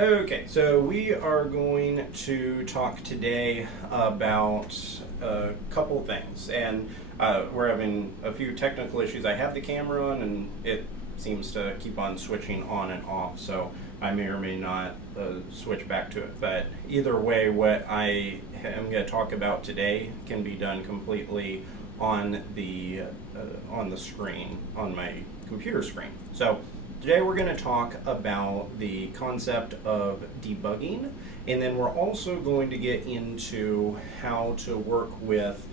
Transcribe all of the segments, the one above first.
Okay, so we are going to talk today about a couple things, and we're having a few technical issues. I have the camera on, and it seems to keep on switching on and off, so I may or may not switch back to it. But either way, what I am going to talk about today can be done completely on the screen, on my computer screen. So today we're going to talk about the concept of debugging, and then we're also going to get into how to work with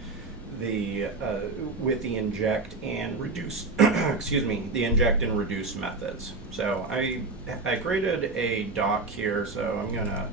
the inject and reduce excuse me, the inject and reduce methods. So I created a doc here, so I'm going to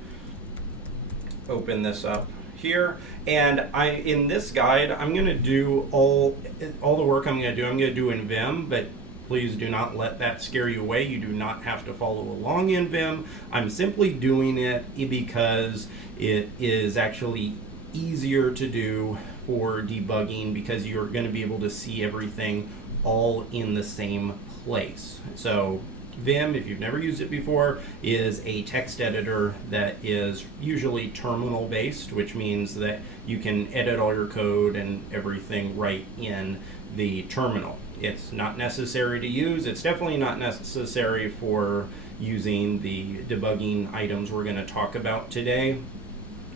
open this up here, and in this guide I'm going to do all the work I'm going to do in Vim, but please do not let that scare you away. You do not have to follow along in Vim. I'm simply doing it because it is actually easier to do for debugging, because you're going to be able to see everything all in the same place. So Vim, if you've never used it before, is a text editor that is usually terminal based, which means that you can edit all your code and everything right in the terminal. It's not necessary to use. It's definitely not necessary for using the debugging items we're going to talk about today,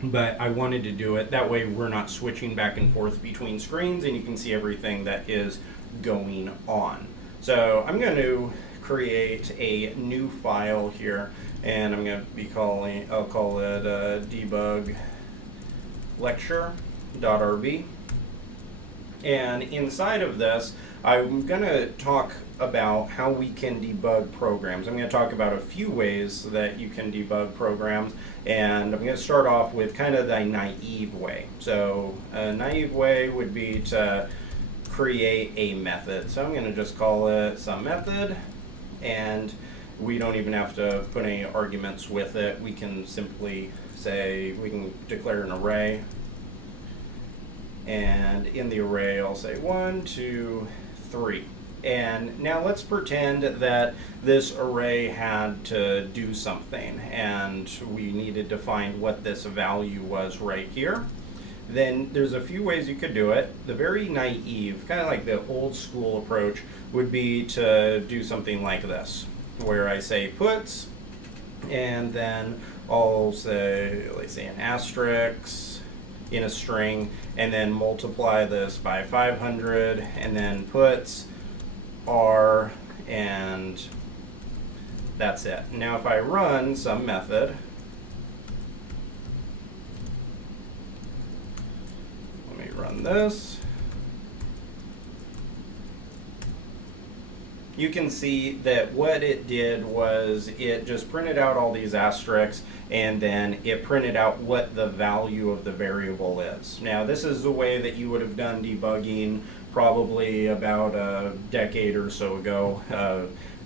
but I wanted to do it. That way we're not switching back and forth between screens, and you can see everything that is going on. So I'm going to create a new file here, and I'm going to be I'll call it debug lecture.rb. And inside of this, I'm going to talk about how we can debug programs. I'm going to talk about a few ways that you can debug programs, and I'm going to start off with kind of the naive way. So a naive way would be to create a method. So I'm going to just call it some method, and we don't even have to put any arguments with it. We can simply say, we can declare an array, and in the array I'll say 1, 2, 3. And now let's pretend that this array had to do something, and we needed to find what this value was right here. Then there's a few ways you could do it. The very naive, kind of like the old school approach, would be to do something like this, where I say puts, and then I'll say, let's say, an asterisk in a string, and then multiply this by 500, and then puts r, and that's it. Now if I run some method, let me run this, you can see that what it did was it just printed out all these asterisks, and then it printed out what the value of the variable is. Now this is the way that you would have done debugging probably about a decade or so ago,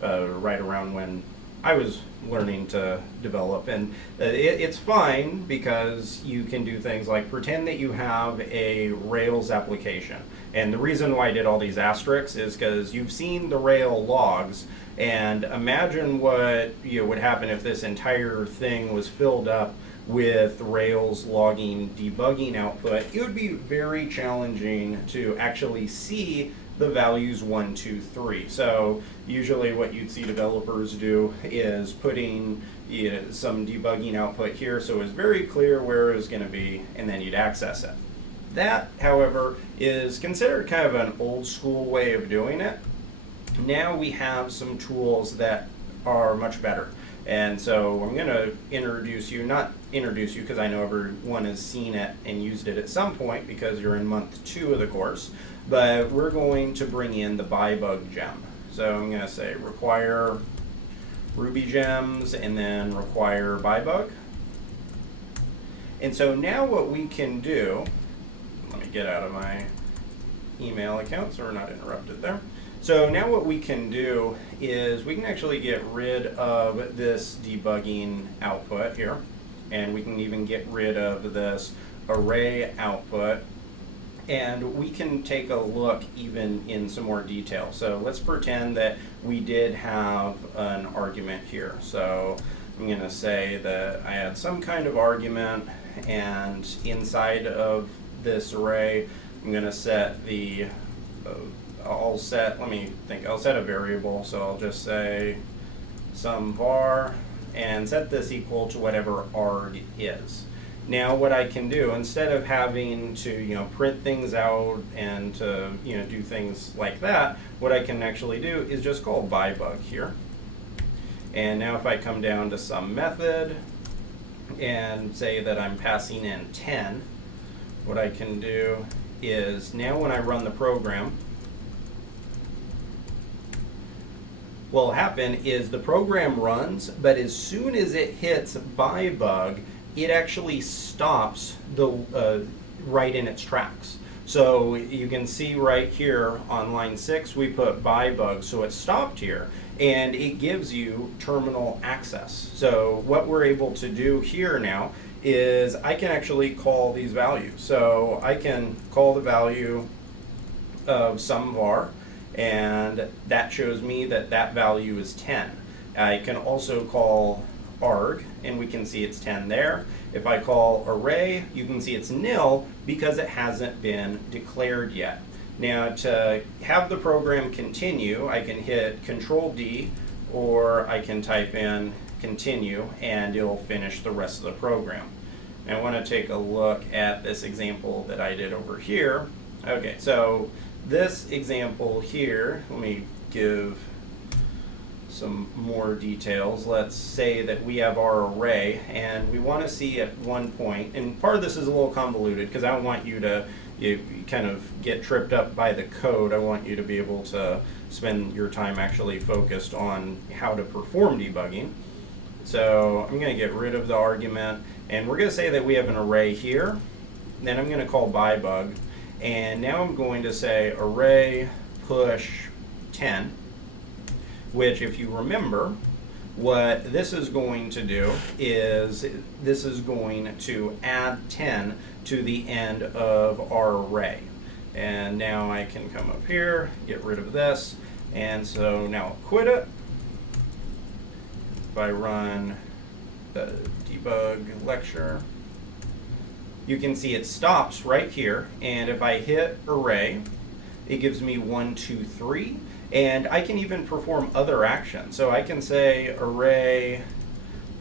right around when I was learning to develop. And it's fine, because you can do things like pretend that you have a Rails application. And the reason why I did all these asterisks is because you've seen the Rail logs, and imagine what would happen if this entire thing was filled up with Rails logging debugging output. It would be very challenging to actually see the values 1, 2, 3. So usually what you'd see developers do is putting some debugging output here, so it's very clear where it was going to be, and then you'd access it. That, however, is considered kind of an old school way of doing it. Now we have some tools that are much better. And so I'm going to not introduce you because I know everyone has seen it and used it at some point because you're in month 2 of the course, but we're going to bring in the bybug gem. So I'm going to say require Ruby gems, and then require bybug. And so now what we can do, let me get out of my email account so we're not interrupted there. So now what we can do is we can actually get rid of this debugging output here, and we can even get rid of this array output, and we can take a look even in some more detail. So let's pretend that we did have an argument here. So I'm going to say that I had some kind of argument, and inside of this array, I'm going to set the, I'll set a variable, so I'll just say some var, and set this equal to whatever arg is. Now what I can do, instead of having to print things out and to do things like that, what I can actually do is just call bybug here. And now if I come down to some method and say that I'm passing in 10, what I can do is now when I run the program, what will happen is the program runs, but as soon as it hits bybug, it actually stops right in its tracks. So you can see right here on line 6 we put bybug, so it stopped here, and it gives you terminal access. So what we're able to do here now is I can actually call these values. So I can call the value of some var, and that shows me that that value is 10. I can also call arg, and we can see it's 10 there. If I call array, you can see it's nil because it hasn't been declared yet. Now to have the program continue, I can hit Control D, or I can type in continue, and it'll finish the rest of the program. I want to take a look at this example that I did over here. Okay, so this example here, let me give some more details. Let's say that we have our array, and we want to see at one point, and part of this is a little convoluted because I don't want you to kind of get tripped up by the code. I want you to be able to spend your time actually focused on how to perform debugging. So I'm going to get rid of the argument, and we're going to say that we have an array here. Then I'm going to call bybug, and now I'm going to say array push 10, which, if you remember, what this is going to do is this is going to add 10 to the end of our array. And now I can come up here, get rid of this, and so now I'll quit it. If I run the debug lecture, you can see it stops right here, and if I hit array, it gives me 1, 2, 3. And I can even perform other actions. So I can say array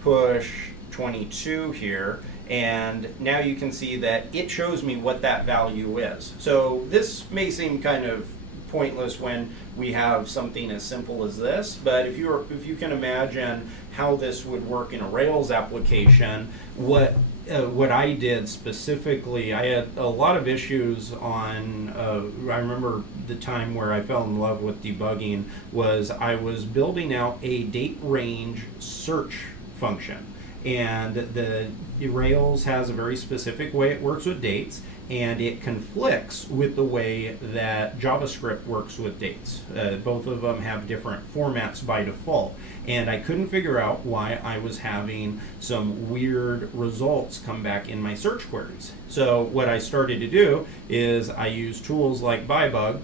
push 22 here, and now you can see that it shows me what that value is. So this may seem kind of pointless when we have something as simple as this, but if you can imagine how this would work in a Rails application, what I did specifically, I had a lot of issues on, I remember the time where I fell in love with debugging was I was building out a date range search function. And the Rails has a very specific way it works with dates, and it conflicts with the way that JavaScript works with dates. Both of them have different formats by default, and I couldn't figure out why I was having some weird results come back in my search queries. So what I started to do is I used tools like bybug.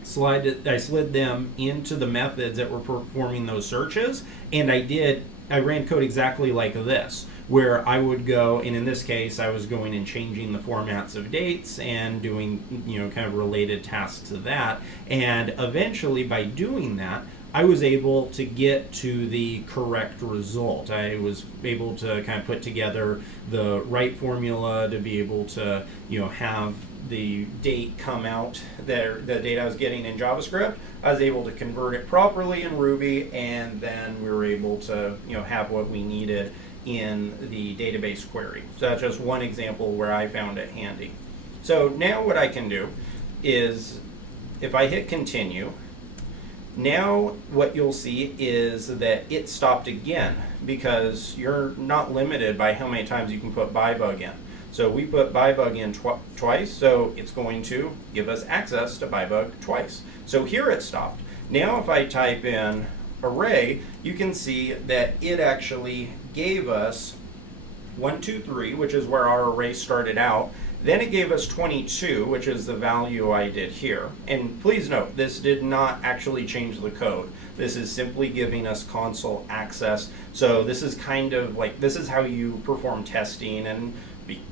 I slid them into the methods that were performing those searches, and I ran code exactly like this, where I would go, and in this case, I was going and changing the formats of dates and doing, kind of related tasks to that. And eventually, by doing that, I was able to get to the correct result. I was able to kind of put together the right formula to be able to, have the date come out, the date I was getting in JavaScript. I was able to convert it properly in Ruby, and then we were able to, have what we needed in the database query. So that's just one example where I found it handy. So now what I can do is, if I hit continue, now what you'll see is that it stopped again, because you're not limited by how many times you can put bybug in. So we put bybug in twice, so it's going to give us access to bybug twice. So here it stopped. Now if I type in array, you can see that it actually gave us 1, 2, 3, which is where our array started out, Then it gave us 22, which is the value I did here. And please note, this did not actually change the code. This is simply giving us console access. So this is kind of like, this is how you perform testing, and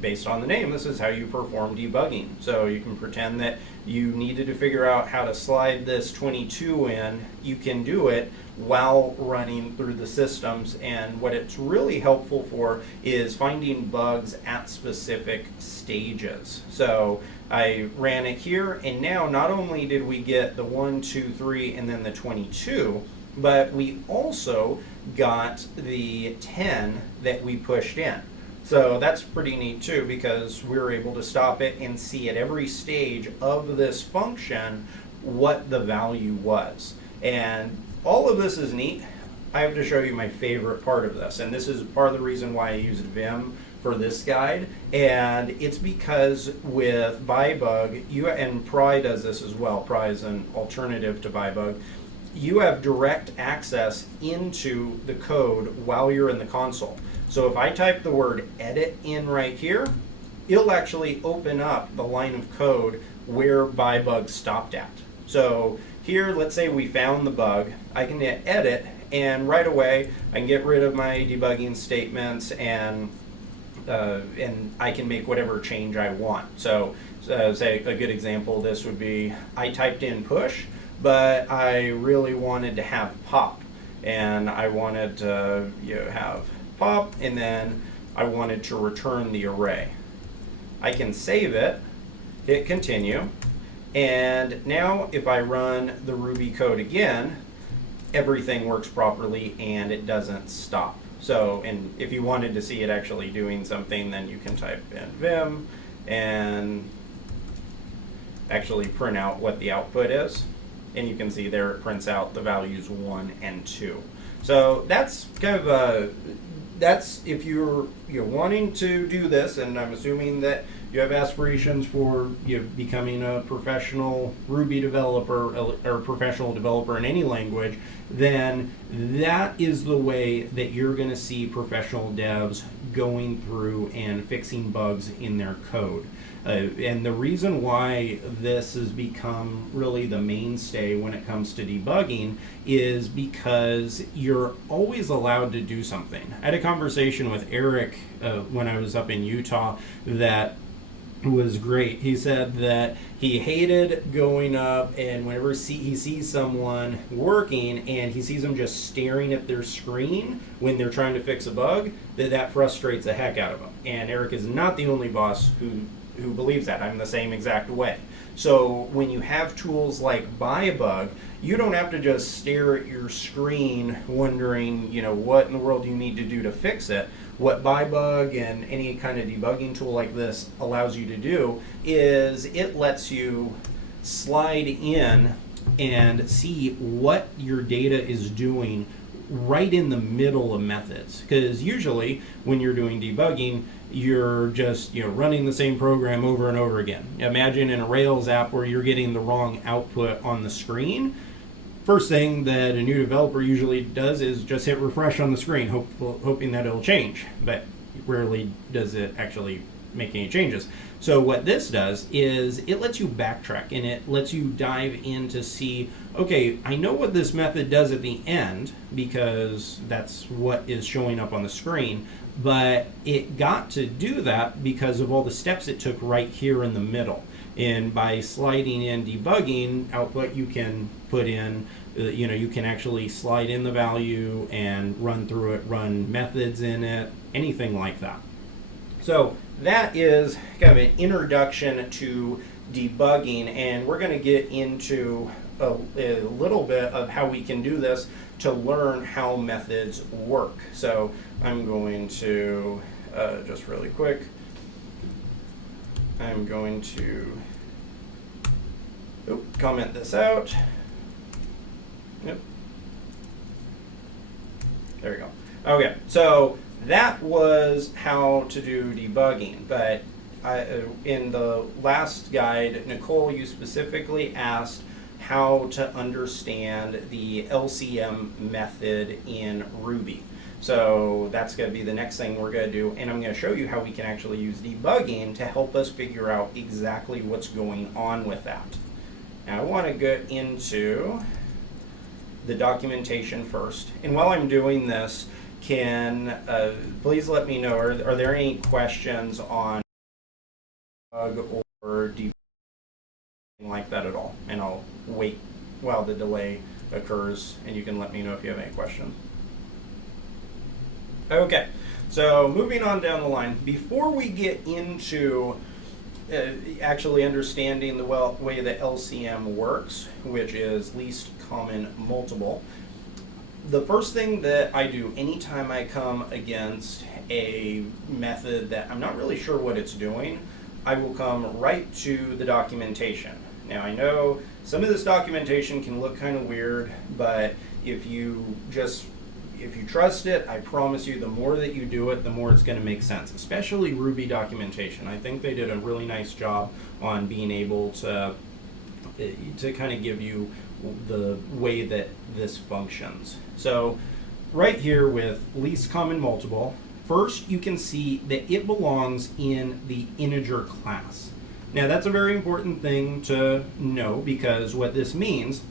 based on the name, this is how you perform debugging. So you can pretend that you needed to figure out how to slide this 22 in. You can do it while running through the systems, and what it's really helpful for is finding bugs at specific stages. So I ran it here, and now not only did we get the 1, 2, 3, and then the 22, but we also got the 10 that we pushed in. So that's pretty neat too, because we were able to stop it and see at every stage of this function what the value was. And all of this is neat. I have to show you my favorite part of this, and this is part of the reason why I used Vim for this guide, and it's because with bybug, and Pry does this as well. Pry is an alternative to bybug. You have direct access into the code while you're in the console. So if I type the word edit in right here, it'll actually open up the line of code where bybug stopped at. So here, let's say we found the bug, I can hit edit, and right away I can get rid of my debugging statements, and I can make whatever change I want. So say a good example of this would be, I typed in push, but I really wanted to have pop, and I wanted to have pop, and then I wanted to return the array. I can save it, hit continue, and now if I run the Ruby code again, everything works properly and it doesn't stop. So, and if you wanted to see it actually doing something, then you can type in Vim and actually print out what the output is. And you can see there it prints out the values 1 and 2. So that's kind of that's if you're wanting to do this, and I'm assuming that you have aspirations for becoming a professional Ruby developer or professional developer in any language, then that is the way that you're going to see professional devs going through and fixing bugs in their code. And the reason why this has become really the mainstay when it comes to debugging is because you're always allowed to do something. I had a conversation with Eric when I was up in Utah that was great. He said that he hated going up and whenever he sees someone working and he sees them just staring at their screen when they're trying to fix a bug, that frustrates the heck out of him. And Eric is not the only boss who believes that. I'm the same exact way. So when you have tools like bybug, you don't have to just stare at your screen wondering, what in the world you need to do to fix it. What bybug and any kind of debugging tool like this allows you to do is it lets you slide in and see what your data is doing right in the middle of methods. Because usually when you're doing debugging, you're just running the same program over and over again. Imagine in a Rails app where you're getting the wrong output on the screen. First thing that a new developer usually does is just hit refresh on the screen, hoping that it'll change, but rarely does it actually make any changes. So what this does is it lets you backtrack, and it lets you dive in to see, okay, I know what this method does at the end because that's what is showing up on the screen, but it got to do that because of all the steps it took right here in the middle. And by sliding in debugging output, you can put in, you can actually slide in the value and run through it, run methods in it, anything like that. So that is kind of an introduction to debugging, and we're going to get into a little bit of how we can do this to learn how methods work. So I'm going to, just really quick, I'm going to comment this out. Yep. There we go. Okay, so that was how to do debugging, but in the last guide, Nicole, you specifically asked how to understand the LCM method in Ruby. So that's going to be the next thing we're going to do, and I'm going to show you how we can actually use debugging to help us figure out exactly what's going on with that. Now I want to get into the documentation first, and while I'm doing this, please let me know, are there any questions on bug or debugging like that at all? And I'll wait while the delay occurs, and you can let me know if you have any questions. Okay, so moving on down the line, before we get into actually understanding the way that LCM works, which is least common multiple, the first thing that I do anytime I come against a method that I'm not really sure what it's doing, I will come right to the documentation. Now I know some of this documentation can look kind of weird, but if you trust it, I promise you the more that you do it, the more it's going to make sense, especially Ruby documentation. I think they did a really nice job on being able to kind of give you the way that this functions. So right here with least common multiple, first you can see that it belongs in the integer class. Now that's a very important thing to know, because what this means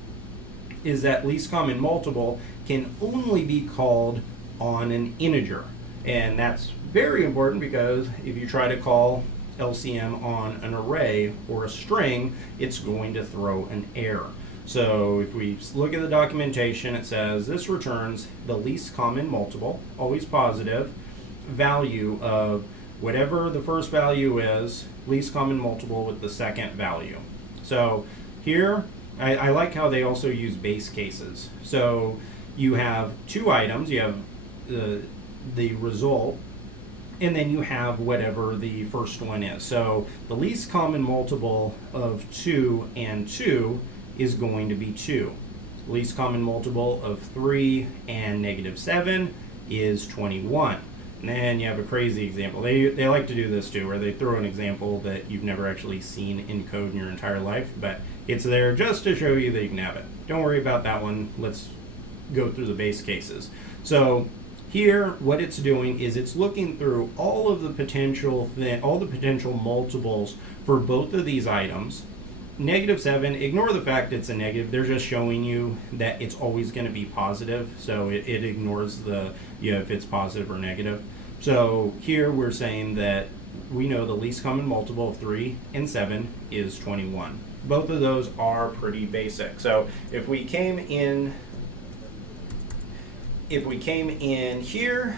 is that least common multiple can only be called on an integer. And that's very important, because if you try to call LCM on an array or a string, it's going to throw an error. So if we look at the documentation, it says this returns the least common multiple, always positive, value of whatever the first value is, least common multiple with the second value. So here, I like how they also use base cases. So you have two items, you have the result, and then you have whatever the first one is. So the least common multiple of 2 and 2 is going to be 2. Least common multiple of 3 and -7 is 21. And then you have a crazy example. They like to do this too, where they throw an example that you've never actually seen in code in your entire life, but it's there just to show you that you can have it. Don't worry about that one. Let's go through the base cases. So here, what it's doing is it's looking through all of the potential multiples for both of these items. -7, ignore the fact it's a negative. They're just showing you that it's always going to be positive, so it ignores the if it's positive or negative. So here we're saying that we know the least common multiple of 3 and 7 is 21. Both of those are pretty basic. So if we came in here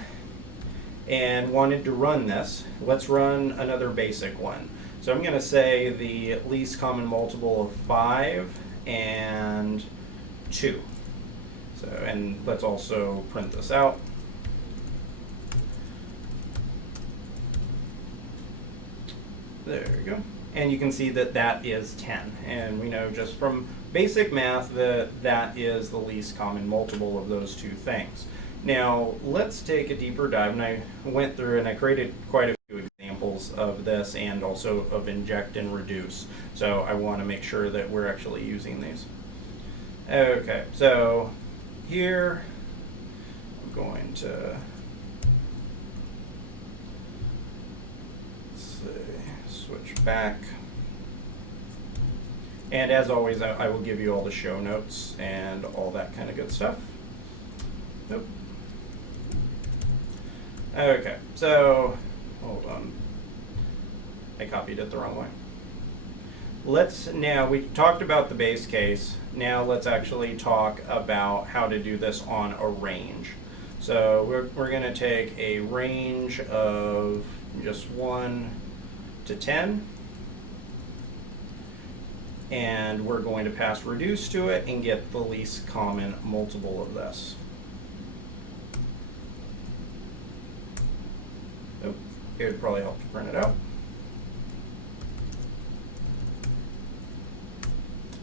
and wanted to run this, let's run another basic one. So I'm going to say the least common multiple of 5 and 2. So, and let's also print this out. There we go. And you can see that that is 10. And we know just from basic math that that is the least common multiple of those two things. Now, let's take a deeper dive. And I went through and I created quite a few examples of this, and also of inject and reduce. So I want to make sure that we're actually using these. Okay, so here I'm going to switch back. And as always, I will give you all the show notes and all that kind of good stuff. Nope. Okay, so hold on. I copied it the wrong way. We talked about the base case. Now let's actually talk about how to do this on a range. So we're going to take a range of just 1 to 10. And we're going to pass reduce to it and get the least common multiple of this. Oh, it would probably help to print it out.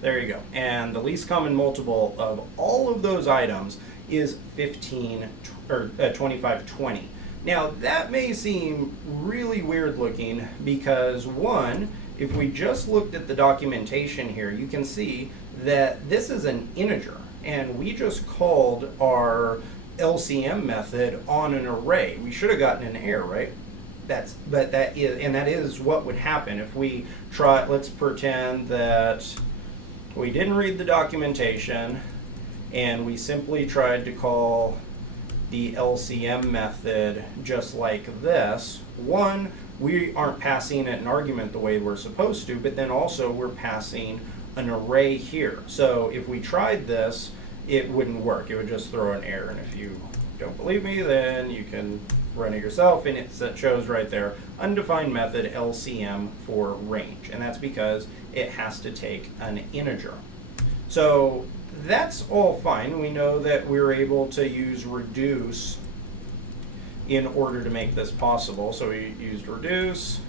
There you go. And the least common multiple of all of those items is 2520. Now that may seem really weird looking, because one, if we just looked at the documentation here, you can see that this is an integer, and we just called our LCM method on an array. We should have gotten an error, right? That is what would happen if we try. Let's pretend that we didn't read the documentation and we simply tried to call the LCM method just like this. One, we aren't passing it an argument the way we're supposed to, but then also we're passing an array here. So if we tried this, it wouldn't work. It would just throw an error. And if you don't believe me, then you can run it yourself, and it shows right there, undefined method LCM for range. And that's because it has to take an integer. So that's all fine. We know that we're able to use reduce in order to make this possible. So we used reduce,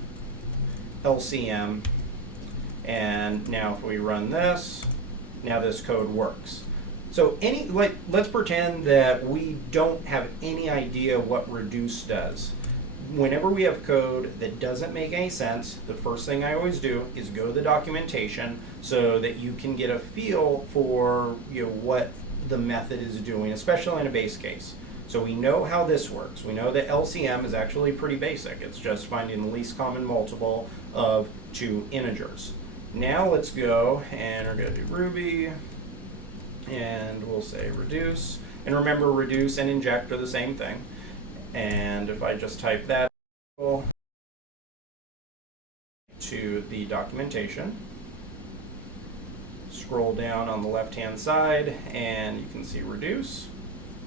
LCM, and now if we run this, now this code works. So let's pretend that we don't have any idea what reduce does. Whenever we have code that doesn't make any sense, the first thing I always do is go to the documentation so that you can get a feel for what the method is doing, especially in a base case. So we know how this works. We know that LCM is actually pretty basic. It's just finding the least common multiple of two integers. Now let's go and we're going to do Ruby, and we'll say reduce. And remember, reduce and inject are the same thing. And if I just type that to the documentation, scroll down on the left-hand side, and you can see reduce.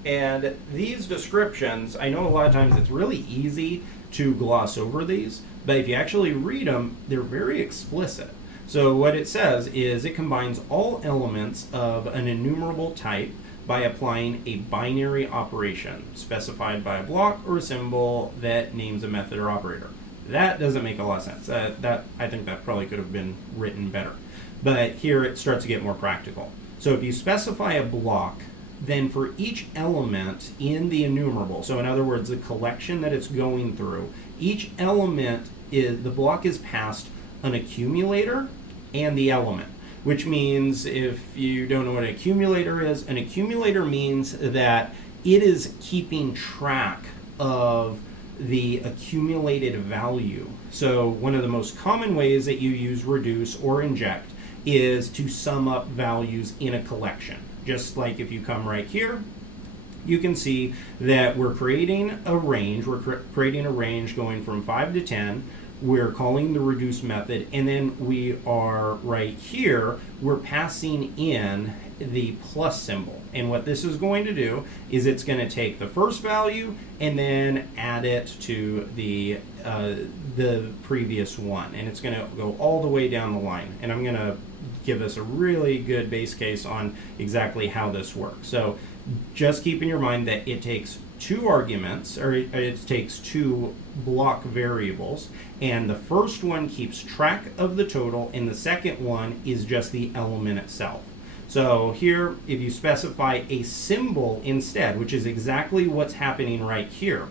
And these descriptions, I know a lot of times it's really easy to gloss over these, but if you actually read them, they're very explicit. So what it says is it combines all elements of an enumerable type by applying a binary operation specified by a block or a symbol that names a method or operator. That doesn't make a lot of sense. I think that probably could have been written better. But here it starts to get more practical. So if you specify a block, then for each element in the enumerable, so in other words, the collection that it's going through, each element the block is passed an accumulator and the element. Which means, if you don't know what an accumulator is, an accumulator means that it is keeping track of the accumulated value. So one of the most common ways that you use reduce or inject is to sum up values in a collection. Just like if you come right here, you can see that we're creating a range. We're creating a range going from 5 to 10. We're calling the reduce method, and then we are right here, we're passing in the plus symbol. And what this is going to do is it's going to take the first value and then add it to the previous one. And it's going to go all the way down the line. And I'm going to give us a really good base case on exactly how this works. So just keep in your mind that it takes two arguments, or it takes two block variables, and the first one keeps track of the total, and the second one is just the element itself. So here, if you specify a symbol instead, which is exactly what's happening right here,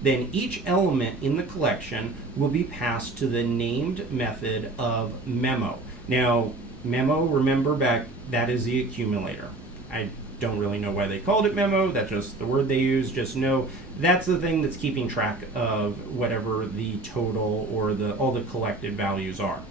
then each element in the collection will be passed to the named method of memo. Now, memo, remember back, that is the accumulator. I don't really know why they called it memo. That's just the word they use. Just know that's the thing that's keeping track of whatever the total or all the collected values are.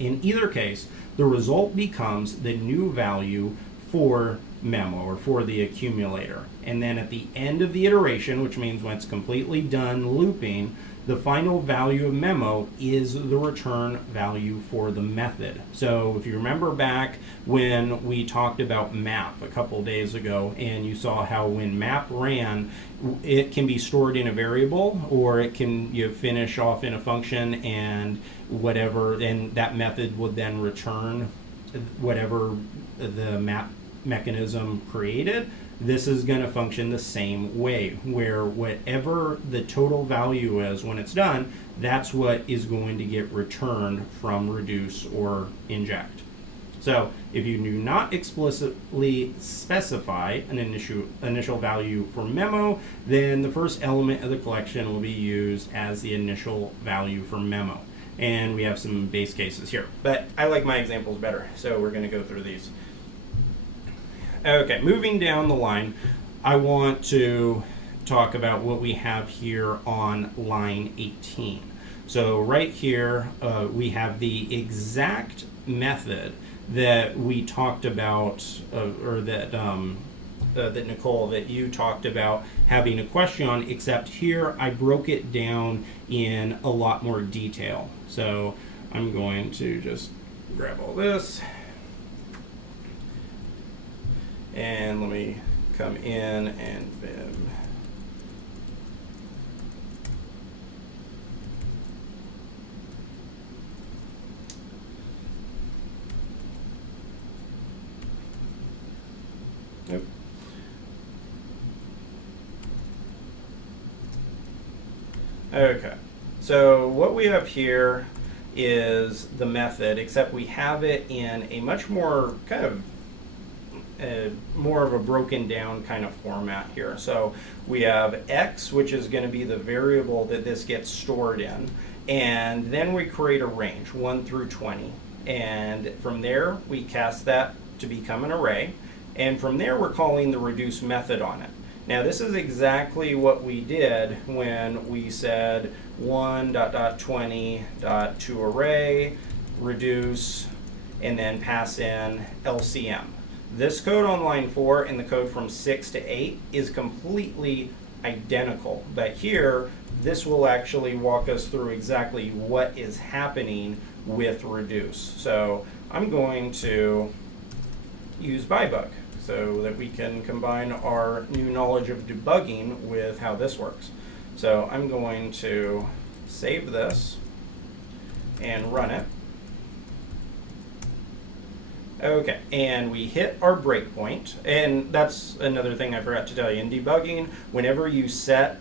In either case, the result becomes the new value for memo, or for the accumulator. And then at the end of the iteration, which means when it's completely done looping, the final value of memo is the return value for the method. So if you remember back when we talked about map a couple days ago, and you saw how when map ran, it can be stored in a variable, or it can finish off in a function and whatever, and that method would then return whatever the map mechanism created. This is going to function the same way, where whatever the total value is when it's done, that's what is going to get returned from reduce or inject. So if you do not explicitly specify an initial value for memo, then the first element of the collection will be used as the initial value for memo. And we have some base cases here, but I like my examples better, so we're going to go through these. Okay, moving down the line, I want to talk about what we have here on line 18. So right here, we have the exact method that we talked about, or that that Nicole, that you talked about having a question on, except here I broke it down in a lot more detail. So I'm going to just grab all this, and let me come in and vim. Nope. Okay, so what we have here is the method, except we have it in a much more kind of more of a broken down kind of format here. So we have x, which is going to be the variable that this gets stored in, and then we create a range 1 through 20, and from there we cast that to become an array, and from there we're calling the reduce method on it. Now this is exactly what we did when we said 1.20.toArray reduce and then pass in LCM. This code on line 4 and the code from 6 to 8 is completely identical, but here this will actually walk us through exactly what is happening with reduce. So I'm going to use bybug so that we can combine our new knowledge of debugging with how this works. So I'm going to save this and run it. Okay, and we hit our breakpoint, and that's another thing I forgot to tell you. In debugging, whenever you set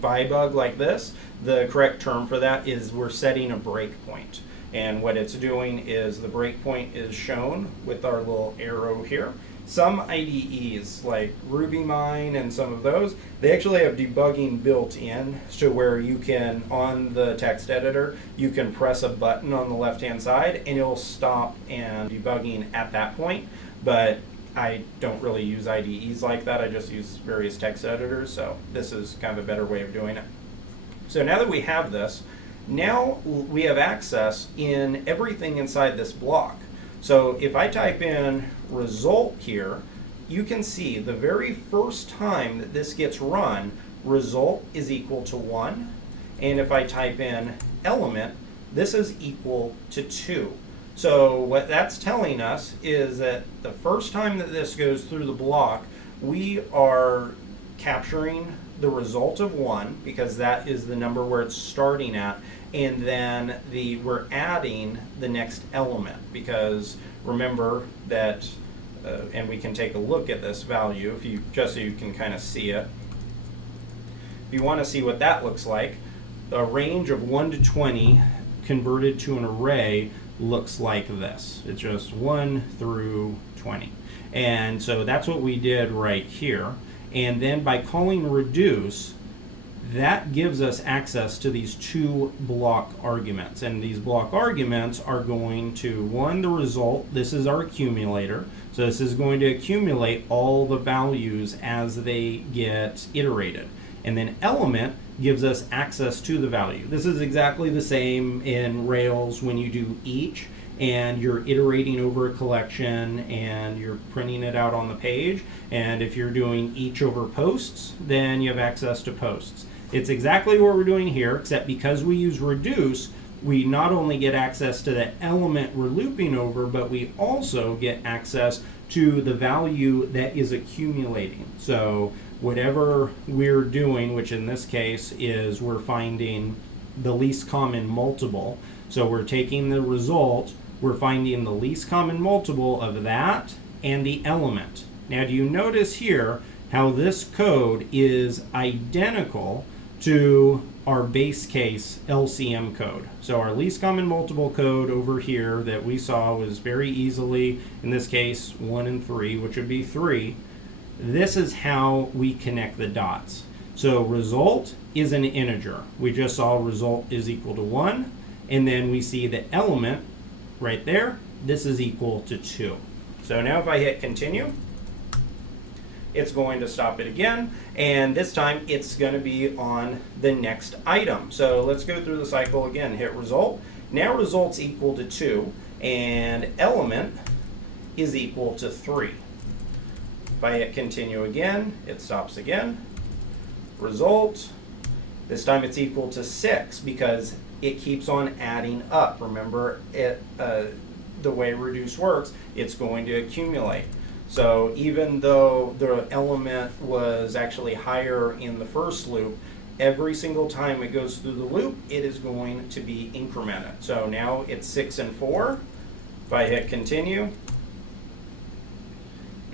bybug like this, the correct term for that is we're setting a breakpoint. And what it's doing is the breakpoint is shown with our little arrow here. Some IDEs, like RubyMine and some of those, they actually have debugging built in to where you can, on the text editor, you can press a button on the left-hand side and it'll stop and debugging at that point. But I don't really use IDEs like that. I just use various text editors, so this is kind of a better way of doing it. So now that we have this, now we have access in everything inside this block. So if I type in result here, you can see the very first time that this gets run, result is equal to 1. And if I type in element, this is equal to 2. So what that's telling us is that the first time that this goes through the block, we are capturing the result of 1 because that is the number where it's starting at, and then we're adding the next element because remember that, and we can take a look at this value if you just so you can kind of see it. If you want to see what that looks like, a range of 1 to 20 converted to an array looks like this. It's just 1 through 20. And so that's what we did right here. And then by calling reduce, that gives us access to these 2 block arguments. And these block arguments are going to, 1, the result. This is our accumulator. So this is going to accumulate all the values as they get iterated. And then element gives us access to the value. This is exactly the same in Rails when you do each and you're iterating over a collection and you're printing it out on the page. And if you're doing each over posts, then you have access to posts. It's exactly what we're doing here, except because we use reduce, we not only get access to the element we're looping over, but we also get access to the value that is accumulating. So whatever we're doing, which in this case is we're finding the least common multiple. So we're taking the result, we're finding the least common multiple of that and the element. Now do you notice here how this code is identical to our base case LCM code? So our least common multiple code over here that we saw was very easily, in this case, 1 and 3, which would be 3. This is how we connect the dots. So result is an integer. We just saw result is equal to 1, and then we see the element right there. This is equal to 2. So now if I hit continue, it's going to stop it again, and this time it's going to be on the next item. So let's go through the cycle again. Hit result. Now result's equal to 2, and element is equal to 3. If I hit continue again, it stops again. Result, this time it's equal to 6 because it keeps on adding up. Remember, the way reduce works, it's going to accumulate. So even though the element was actually higher in the first loop, every single time it goes through the loop, it is going to be incremented. So now it's 6 and 4. If I hit continue,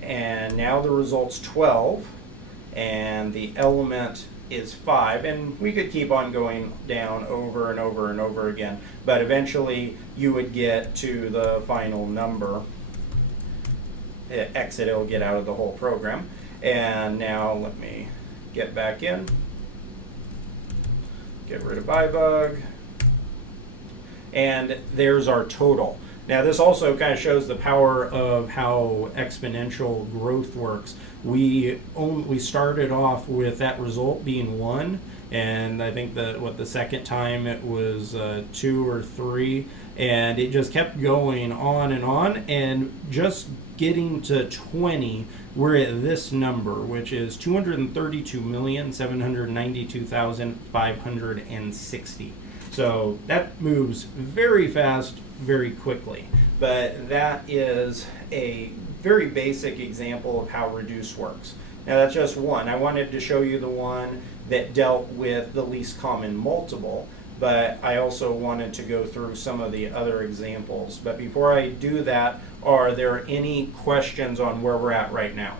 and now the result's 12, and the element is 5, and we could keep on going down over and over and over again, but eventually you would get to the final number. Exit, it'll get out of the whole program. And now let me get back in, get rid of bybug, and there's our total. Now this also kind of shows the power of how exponential growth works. We started off with that result being 1, and I think that the second time it was 2 or 3, and it just kept going on, and just getting to 20, we're at this number, which is 232,792,560. So that moves very fast, very quickly. But that is a very basic example of how reduce works. Now that's just one. I wanted to show you the one that dealt with the least common multiple, but I also wanted to go through some of the other examples. But before I do that, are there any questions on where we're at right now?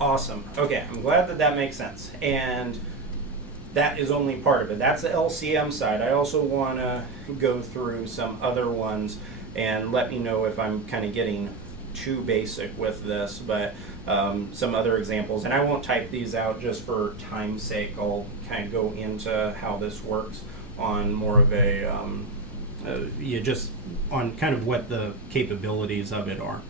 Awesome. Okay, I'm glad that makes sense. And that is only part of it. That's the LCM side. I also want to go through some other ones and let me know if I'm kind of getting too basic with this, but some other examples. And I won't type these out just for time's sake. I'll kind of go into how this works on more of a, just on kind of what the capabilities of it are.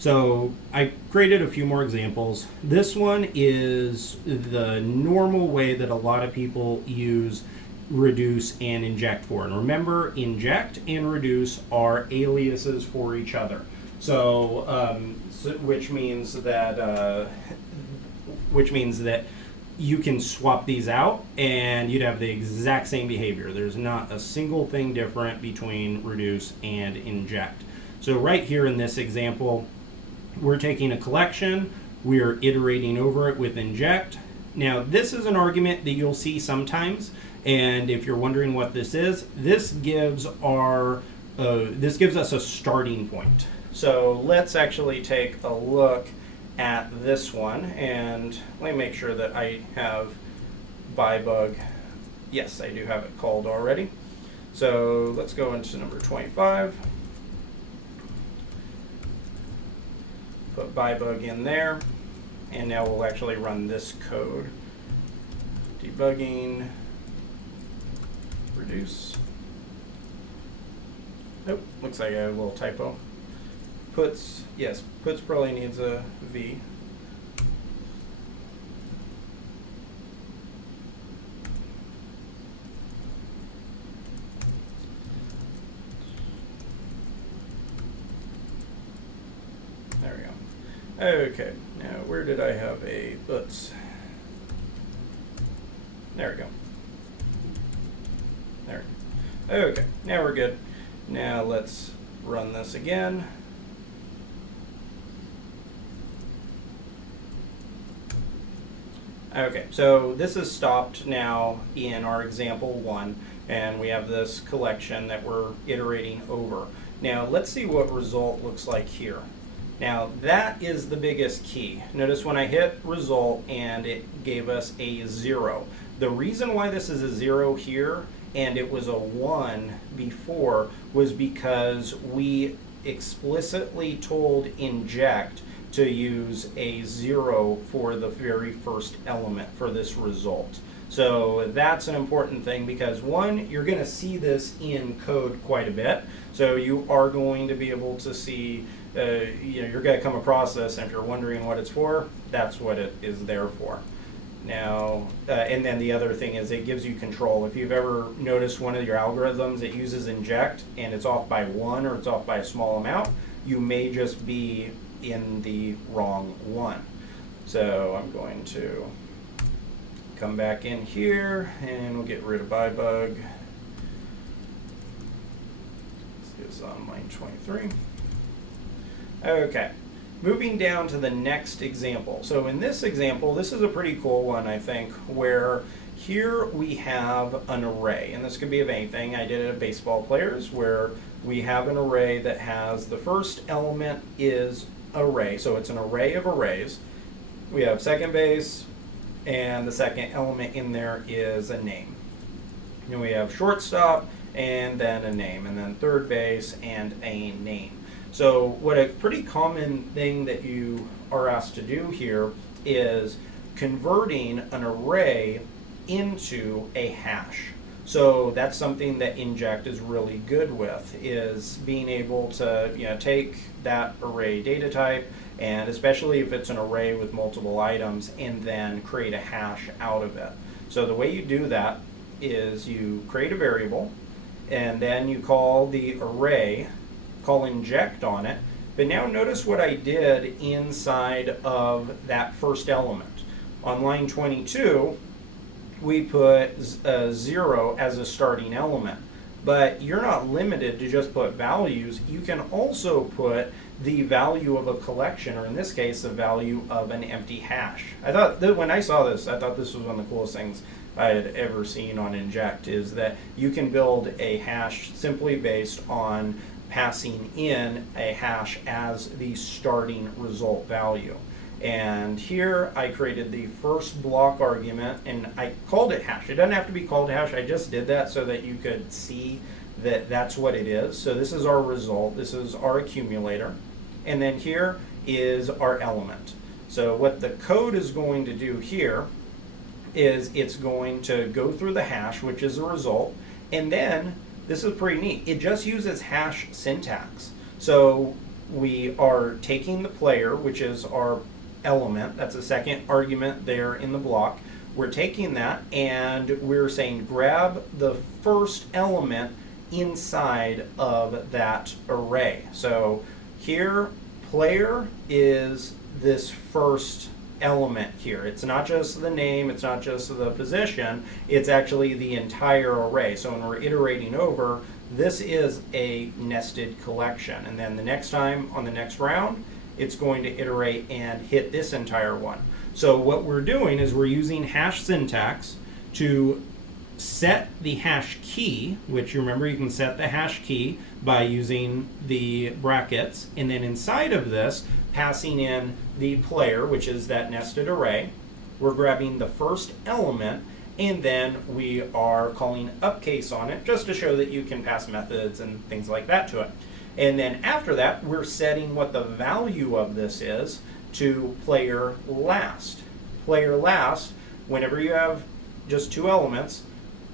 So I created a few more examples. This one is the normal way that a lot of people use reduce and inject for. And remember, inject and reduce are aliases for each other. So, which means that you can swap these out and you'd have the exact same behavior. There's not a single thing different between reduce and inject. So right here in this example, we're taking a collection, we're iterating over it with inject. Now this is an argument that you'll see sometimes, and if you're wondering what this is, this gives us a starting point. So let's actually take a look at this one, and let me make sure that I have bybug. Yes, I do have it called already. So let's go into number 25. Put bybug in there, and now we'll actually run this code. Debugging, reduce. Nope, looks like I have a little typo. Puts, yes, puts probably needs a V. There we go. Okay, now where did I have a puts? There we go. There. Okay, now we're good. Now let's run this again. Okay, so this is stopped now in our example 1, and we have this collection that we're iterating over. Now let's see what result looks like here. Now that is the biggest key. Notice when I hit result and it gave us a 0. The reason why this is a 0 here and it was a 1 before was because we explicitly told inject to use a 0 for the very first element for this result. So that's an important thing because, one, you're going to see this in code quite a bit. So you are going to be able to see you're going to come across this, and if you're wondering what it's for, that's what it is there for. Now, and then the other thing is it gives you control. If you've ever noticed one of your algorithms, it uses inject, and it's off by 1 or it's off by a small amount, you may just be in the wrong one. So I'm going to come back in here, and we'll get rid of bybug. This is on line 23. Okay, moving down to the next example. So in this example, this is a pretty cool one, I think, where here we have an array, and this could be of anything. I did it at baseball players, where we have an array that has the first element is array, so it's an array of arrays. We have second base, and the second element in there is a name. And we have shortstop, and then a name, and then third base, and a name. So what a pretty common thing that you are asked to do here is converting an array into a hash. So that's something that Inject is really good with, is being able to take that array data type, and especially if it's an array with multiple items, and then create a hash out of it. So the way you do that is you create a variable, and then you call the array, call inject on it. But now notice what I did inside of that first element. On line 22, we put 0 as a starting element. But you're not limited to just put values. You can also put the value of a collection, or in this case, the value of an empty hash. I thought that when I saw this, I thought this was one of the coolest things I had ever seen on Inject, is that you can build a hash simply based on passing in a hash as the starting result value. And here I created the first block argument, and I called it hash. It doesn't have to be called hash. I just did that so that you could see that that's what it is. So this is our result. This is our accumulator. And then here is our element. So what the code is going to do here is it's going to go through the hash, which is a result, and then this is pretty neat. It just uses hash syntax. So we are taking the player, which is our element. That's a second argument there in the block. We're taking that, and we're saying grab the first element inside of that array. So here, player is this first element here. It's not just the name, it's not just the position, it's actually the entire array. So when we're iterating over, this is a nested collection. And then the next time on the next round, it's going to iterate and hit this entire one. So what we're doing is we're using hash syntax to set the hash key, which you remember you can set the hash key by using the brackets, and then inside of this, passing in the player, which is that nested array. We're grabbing the first element, and then we are calling upcase on it just to show that you can pass methods and things like that to it. And then after that, we're setting what the value of this is to player last. Player last, whenever you have just two elements,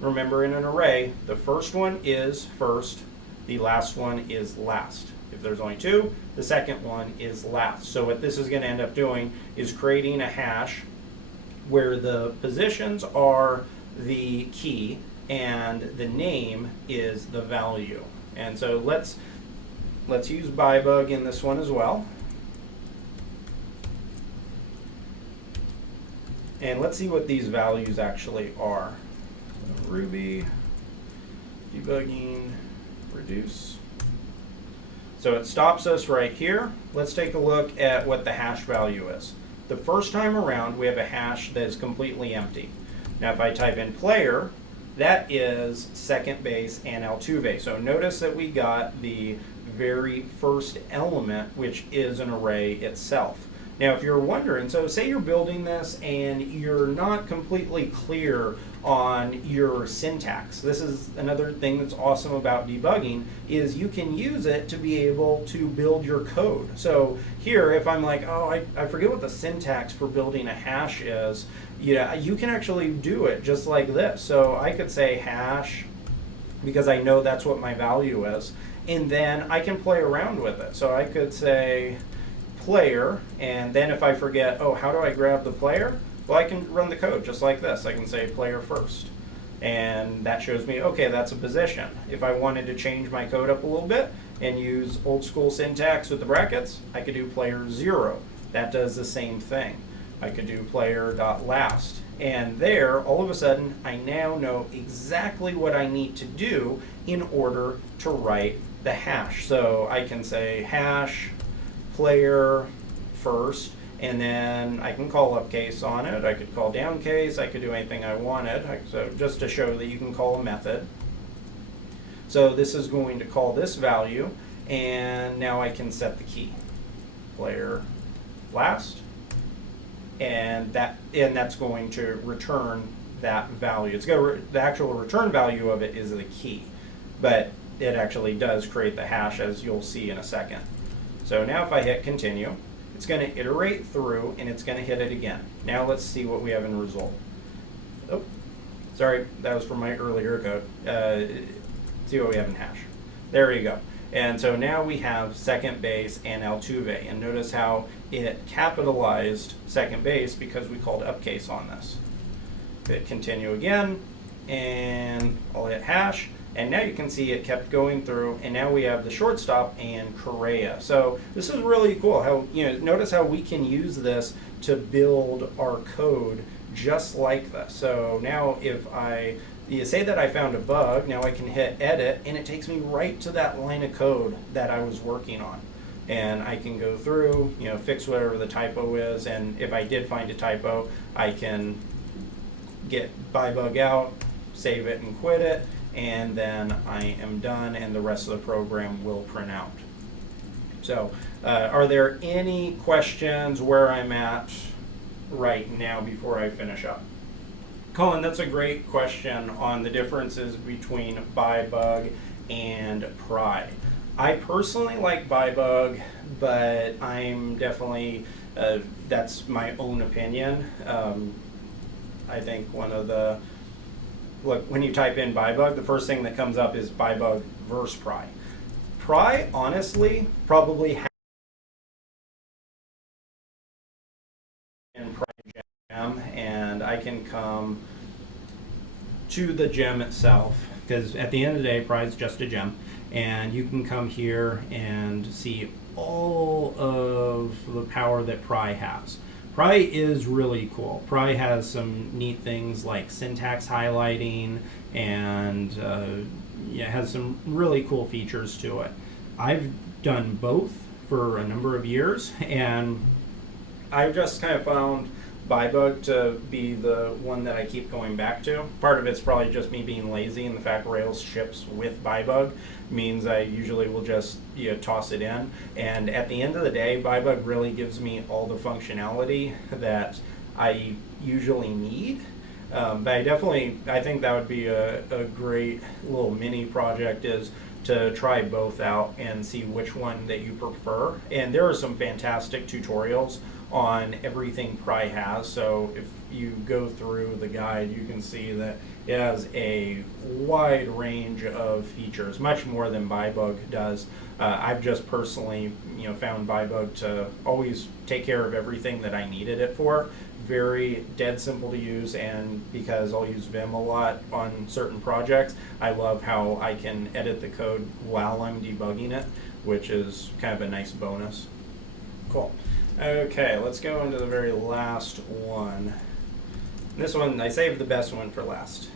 remember in an array, the first one is first, the last one is last. If there's only two, the second one is last. So what this is going to end up doing is creating a hash where the positions are the key and the name is the value. And so let's use bybug in this one as well. And let's see what these values actually are. Ruby, debugging, reduce. So it stops us right here. Let's take a look at what the hash value is. The first time around, we have a hash that is completely empty. Now if I type in player, that is second base and Altuve. So notice that we got the very first element, which is an array itself. Now if you're wondering, so say you're building this and you're not completely clear on your syntax. This is another thing that's awesome about debugging, is you can use it to be able to build your code. So here, if I'm like, oh, I forget what the syntax for building a hash is, you can actually do it just like this. So I could say hash, because I know that's what my value is. and then I can play around with it. So I could say player, and then if I forget, oh, how do I grab the player? Well, I can run the code just like this. I can say player first, and that shows me, okay, that's a position. If I wanted to change my code up a little bit and use old school syntax with the brackets, I could do player 0. That does the same thing. I could do player.last. And there, all of a sudden, I now know exactly what I need to do in order to write the hash. So I can say hash player first, and then I can call upcase on it. I could call downcase. I could do anything I wanted. So just to show that you can call a method. So this is going to call this value, and now I can set the key. Player last. And that's going to return that value. It's the actual return value of it is the key, but it actually does create the hash, as you'll see in a second. So now if I hit continue, it's going to iterate through and it's going to hit it again. Now let's see what we have in result. Oh, sorry, that was from my earlier code. See what we have in hash. There you go. And so now we have second base and Altuve. And notice how it capitalized second base because we called upcase on this. Hit continue again, and I'll hit hash. And now you can see it kept going through, and now we have the shortstop and Correa. So this is really cool. How, notice how we can use this to build our code just like this. So now if you say that I found a bug, now I can hit edit, and it takes me right to that line of code that I was working on. And I can go through, fix whatever the typo is, and if I did find a typo, I can get bybug out, save it and quit it, and then I am done, and the rest of the program will print out. So are there any questions where I'm at right now before I finish up? Colin, that's a great question on the differences between bybug and pry. I personally like bybug, but I'm definitely, that's my own opinion. I think look, when you type in bybug, the first thing that comes up is bybug versus pry. Pry, honestly, probably has in pry gem, and I can come to the gem itself, because at the end of the day, pry is just a gem, and you can come here and see all of the power that pry has. Pry is really cool. Pry has some neat things like syntax highlighting, and it has some really cool features to it. I've done both for a number of years, and I've just kind of found bybug to be the one that I keep going back to. Part of it's probably just me being lazy, and the fact Rails ships with bybug means I usually will just toss it in. And at the end of the day, bybug really gives me all the functionality that I usually need. But I think that would be a great little mini project, is to try both out and see which one that you prefer. And there are some fantastic tutorials on everything pry has. So if you go through the guide, you can see that it has a wide range of features, much more than bybug does. I've just personally, found bybug to always take care of everything that I needed it for. Very dead simple to use, and because I'll use Vim a lot on certain projects, I love how I can edit the code while I'm debugging it, which is kind of a nice bonus. Cool. Okay, let's go into the very last one. This one, I saved the best one for last.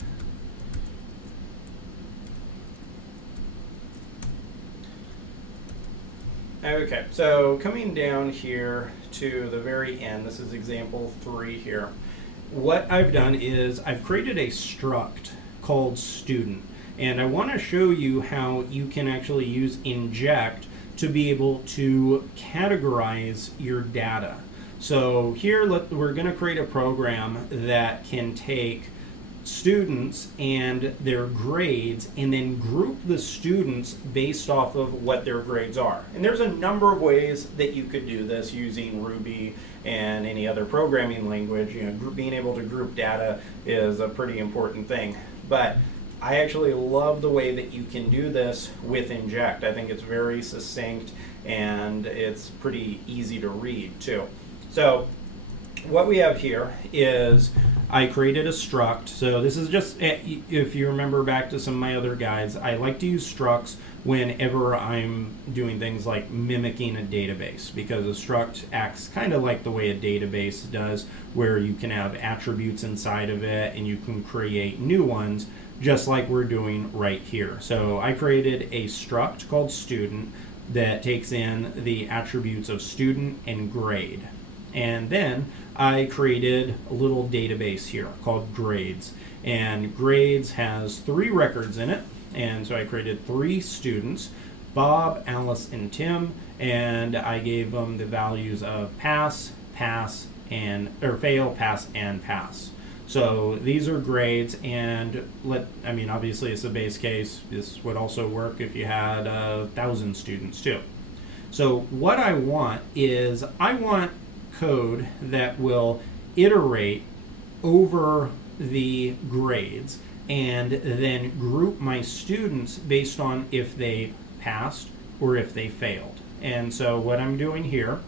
Okay, so coming down here to the very end, this is example 3 here. What I've done is I've created a struct called student, and I want to show you how you can actually use Inject to be able to categorize your data. So here we're going to create a program that can take students and their grades and then group the students based off of what their grades are. And there's a number of ways that you could do this using Ruby and any other programming language. Being able to group data is a pretty important thing. But I actually love the way that you can do this with Inject. I think it's very succinct and it's pretty easy to read too. So what we have here is I created a struct. So this is just, if you remember back to some of my other guides, I like to use structs whenever I'm doing things like mimicking a database, because a struct acts kind of like the way a database does, where you can have attributes inside of it and you can create new ones, just like we're doing right here. So I created a struct called student that takes in the attributes of student and grade. And then I created a little database here called grades. And grades has 3 records in it. And so I created 3 students, Bob, Alice, and Tim. And I gave them the values of pass, or fail, pass, and pass. So these are grades, and obviously it's a base case. This would also work if you had 1,000 students too. So what I want is, I want code that will iterate over the grades and then group my students based on if they passed or if they failed. And so what I'm doing here,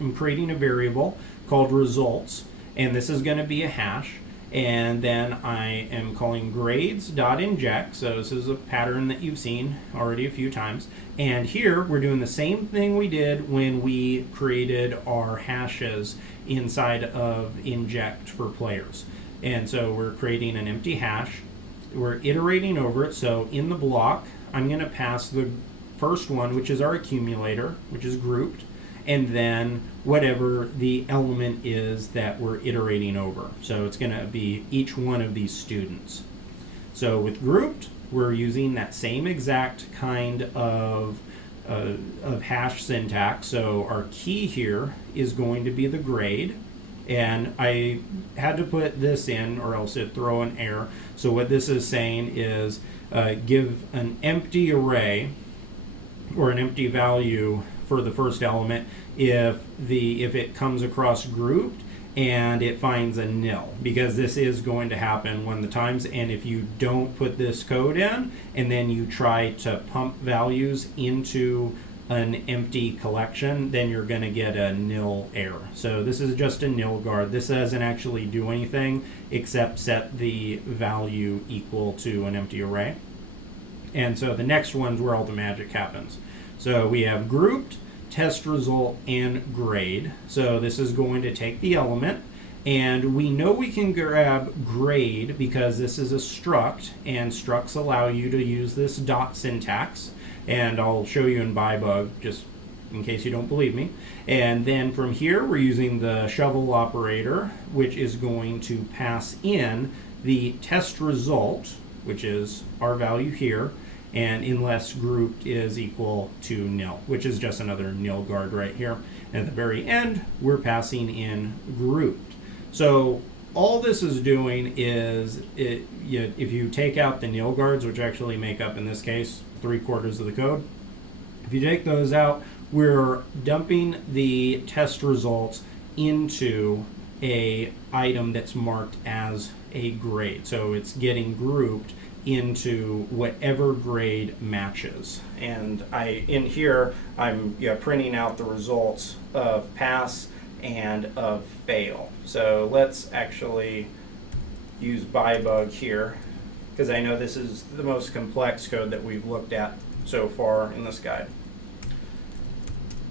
I'm creating a variable called results, and this is going to be a hash. And then I am calling grades.inject. So this is a pattern that you've seen already a few times. And here we're doing the same thing we did when we created our hashes inside of Inject for players. And so we're creating an empty hash. We're iterating over it. So in the block, I'm going to pass the first one, which is our accumulator, which is grouped, and then whatever the element is that we're iterating over. So it's going to be each one of these students. So with grouped, we're using that same exact kind of hash syntax. So our key here is going to be the grade. And I had to put this in or else it'd throw an error. So what this is saying is give an empty array or an empty value for the first element if it comes across grouped and it finds a nil, because this is going to happen one of the times. And if you don't put this code in and then you try to pump values into an empty collection, then you're going to get a nil error. So this is just a nil guard. This doesn't actually do anything except set the value equal to an empty array. And so the next one's where all the magic happens. So we have grouped, test result, and grade. So this is going to take the element, and we know we can grab grade because this is a struct, and structs allow you to use this dot syntax, and I'll show you in bybug just in case you don't believe me. And then from here we're using the shovel operator, which is going to pass in the test result, which is our value here, and unless grouped is equal to nil, which is just another nil guard right here. And at the very end, we're passing in grouped. So all this is doing is, if you take out the nil guards, which actually make up, in this case, 3/4 of the code, if you take those out, we're dumping the test results into a item that's marked as a grade. So it's getting grouped into whatever grade matches. And in here I'm printing out the results of pass and of fail. So let's actually use bybug here, because I know this is the most complex code that we've looked at so far in this guide.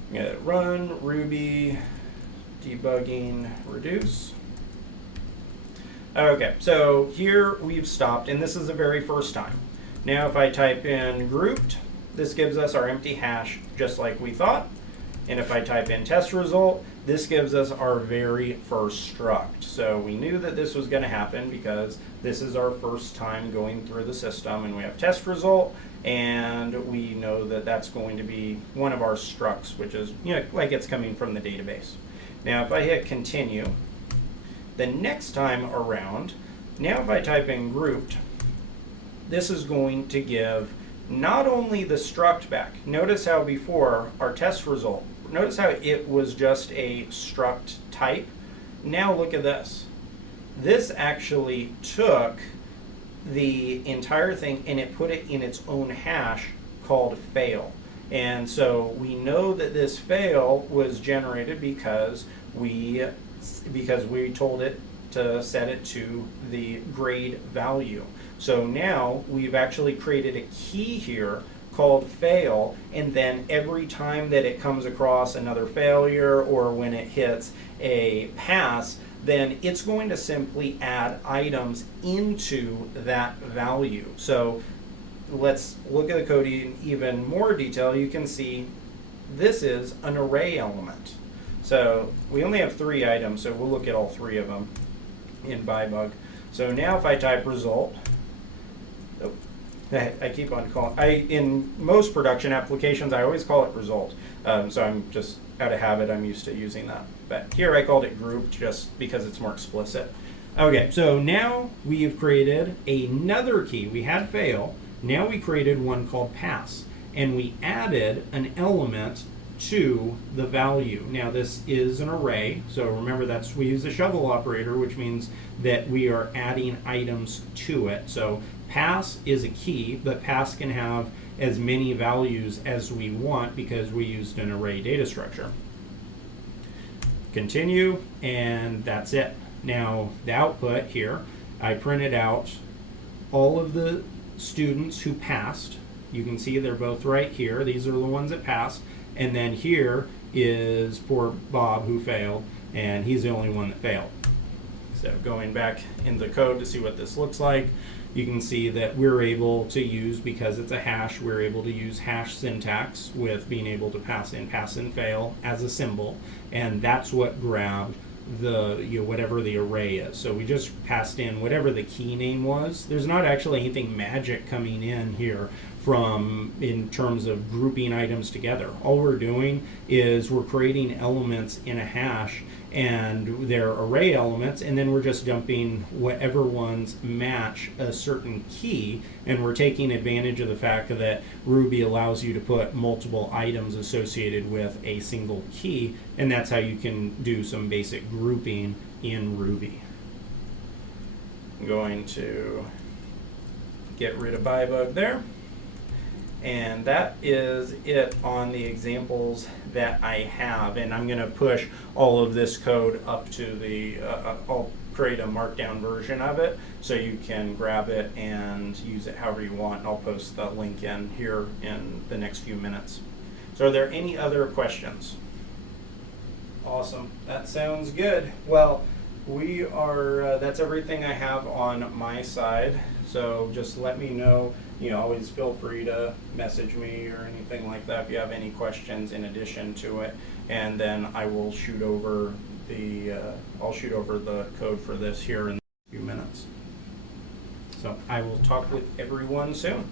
I'm going to run Ruby debugging reduce. Okay, so here we've stopped, and this is the very first time. Now if I type in grouped, this gives us our empty hash just like we thought. And if I type in test result, this gives us our very first struct. So we knew that this was going to happen because this is our first time going through the system, and we have test result, and we know that that's going to be one of our structs, which is like it's coming from the database. Now if I hit continue, the next time around, now if I type in grouped, this is going to give not only the struct back. Notice how before our test result, notice how it was just a struct type. Now look at this. This actually took the entire thing and it put it in its own hash called fail. And so we know that this fail was generated because we told it to set it to the grade value. So now we've actually created a key here called fail, and then every time that it comes across another failure or when it hits a pass, then it's going to simply add items into that value. So let's look at the code in even more detail. You can see this is an array element. So we only have 3 items, so we'll look at all 3 of them in bybug. So now if I type result, I keep on calling, in most production applications, I always call it result. So I'm just out of habit, I'm used to using that. But here I called it group just because it's more explicit. Okay, so now we've created another key. We had fail, now we created one called pass, and we added an element to the value. Now this is an array, so remember we use the shovel operator, which means that we are adding items to it. So pass is a key, but pass can have as many values as we want because we used an array data structure. Continue, and that's it. Now the output here, I printed out all of the students who passed. You can see they're both right here. These are the ones that passed. And then here is poor Bob who failed, and he's the only one that failed. So going back in the code to see what this looks like, you can see that we're able to use, because it's a hash, we're able to use hash syntax with being able to pass in fail as a symbol, and that's what grabbed the whatever the array is. So we just passed in whatever the key name was. There's not actually anything magic coming in here in terms of grouping items together. All we're doing is we're creating elements in a hash, and they're array elements, and then we're just dumping whatever ones match a certain key, and we're taking advantage of the fact that Ruby allows you to put multiple items associated with a single key, and that's how you can do some basic grouping in Ruby. I'm going to get rid of bybug there. And that is it on the examples that I have. And I'm going to push all of this code up to the, I'll create a markdown version of it so you can grab it and use it however you want. I'll post the link in here in the next few minutes. So are there any other questions? Awesome. That sounds good. Well, we are, that's everything I have on my side. So just let me know. Always feel free to message me or anything like that if you have any questions in addition to it, and then I will shoot over the code for this here in a few minutes. So I will talk with everyone soon.